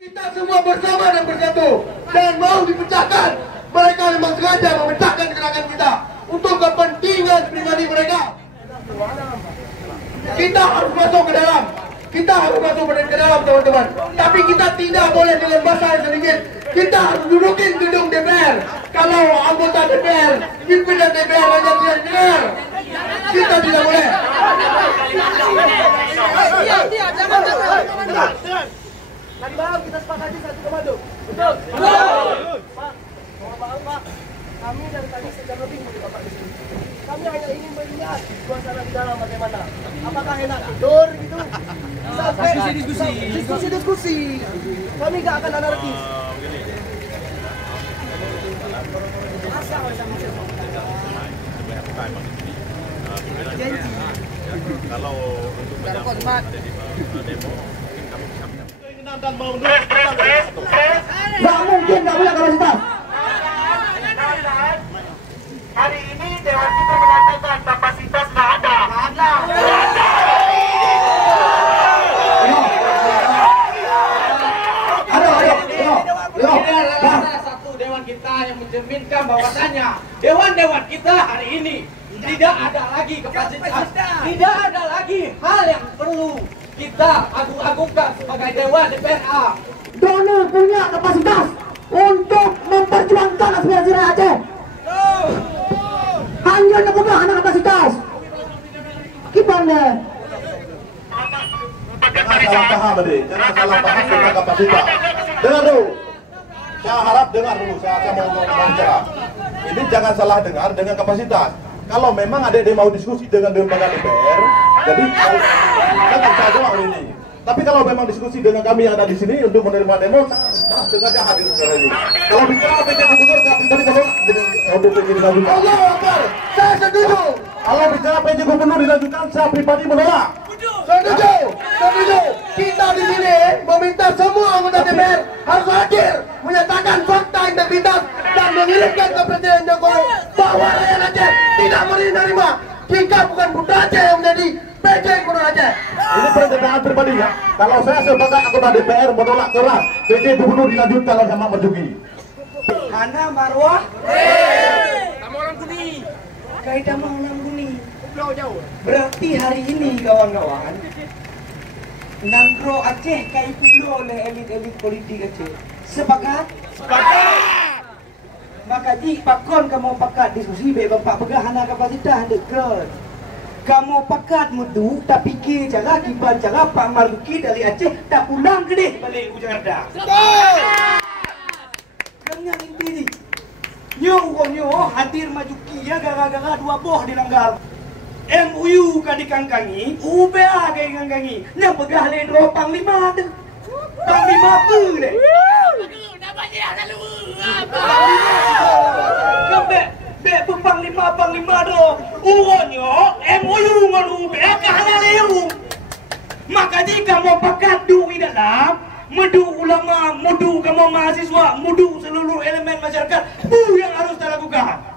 Kita semua bersama dan bersatu dan mau dipecahkan. Mereka memang sengaja memecahkan gerakan kita untuk kepentingan pribadi mereka. Kita harus masuk ke dalam. Kita harus masuk ke dalam, teman-teman. Tapi kita tidak boleh dengan bahasa yang sedikit. Kita harus dudukin gedung DPR. Kalau anggota DPR, pimpinan DPR hanya tidak dengar, kita tidak boleh. Tadi malam kita sepakati satu komando. Betul. Pak, mohon maaf Pak. Kami dari tadi sejam lebih menunggu Bapak di sini. Kami hanya ingin melihat suasana di dalam bagaimana. Apakah enak tidur gitu? Sampai diskusi. Kami nggak akan anarkis. Kalau untuk demo dan mau Nggak mungkin, nggak punya kapasitas. Hari ini Dewan kita mengatakan kapasitas nggak ada. Satu dewan kita yang mencerminkan bahwasannya dewan-dewan kita hari ini tidak ada lagi kapasitas, tidak ada lagi hal yang perlu kita agung-agungkan sebagai dewan DPRA. Dono punya kapasitas untuk memperjuangkan aspirasi rakyat Aceh. Hanya nak ada kapasitas. Gimana? jangan salah paham adik, jangan salah paham tentang kapasitas. Dengar dulu. Saya harap dengar dulu, saya mau bicara. Ini jangan salah dengar dengan kapasitas. Kalau memang adik mau diskusi dengan lembaga DPR, jadi jangan saya jawab ini. Tapi kalau memang diskusi dengan kami yang ada di sini untuk menerima demo, sengaja hadir ke sini. Kalau bicara PJ Gubernur, saya pribadi menolak untuk PJ dilanjutkan. Allahu Akbar, saya setuju. Kalau bicara PJ Gubernur dilanjutkan, saya pribadi menolak. Setuju. Kita di sini meminta semua anggota DPR harus hadir, menyatakan fakta integritas dan mengirimkan ke Presiden Jokowi bahwa rakyat Aceh tidak menerima jika bukan Bunda Aceh yang menjadi PJ Gubernur Aceh. Ini pernyataan pribadi ya. Kalau saya sebagai anggota DPR menolak keras PJ Gubernur dilanjutkan sama Marzuki. Hana Marwah, kamu orang kuning, kaidah mau orang kuning. Berarti hari ini kawan-kawan, Nangro Aceh kai pulau oleh elit-elit politik Aceh. Sepakat? Sepakat. Maka jika pakon kamu pakat diskusi bebang Pak Begahana kapasitas dekat. Kamu pakat mutu tak fikir cara kiban cara Pak Marzuki dari Aceh tak pulang ke deh balik ke Jakarta. Jangan inti. Nyo hadir Marzuki ya gara-gara dua boh dilanggar. MUU kan dikangkangi, UBA kan dikangkangi. Yang pegah ledro Panglima tu. Panglima apa deh? Namanya selalu apa? Be Panglima do. Uronyo MUU ngan UBA kahala leu. Maka jika mau pakat duit dalam, mudu ulama, mudu kamu mahasiswa, mudu seluruh elemen masyarakat, yang harus dilakukan.